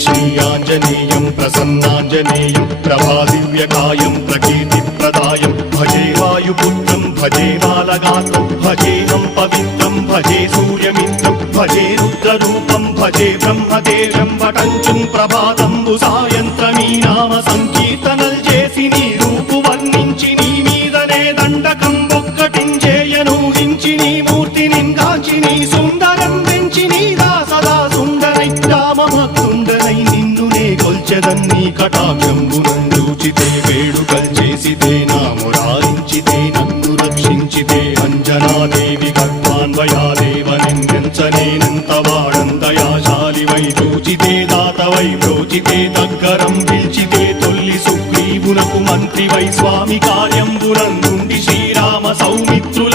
श्रीयाञ्जनेयं प्रसन्नाञ्जनेयं प्रभादिव्यकायं प्रकीर्तिप्रदायं भजे वायुपुत्रं भजे बालगात्रं भजेहं पवित्रं भजे सूर्यमित्रं भजे रुद्ररूपं भजे ब्रह्मदेव्यं పటంచుం ప్రభాతంబు సాయంత్రమీ నామ సంకీర్తనల్ చేసి నీ రూపు వర్ణించి నీ మీదనే దండకం ఒక్కటించేయను హించి నీ మూర్తి నిందాచి నీ సిద్ధించదన్ని కటాక్షంబునందూచితే వేడుకల్ చేసితే నా మురారించితే నన్ను రక్షించితే అంజనాదేవి కట్వాన్వయాదేవనిందించనేనంత వాడంతయాశాలివై చూచితే దాతవై ప్రోచితే తగ్గరం పిలిచితే తొల్లి సుగ్రీవునకు మంత్రి వై స్వామి కార్యంబునందుండి శ్రీరామ సౌమిత్రుల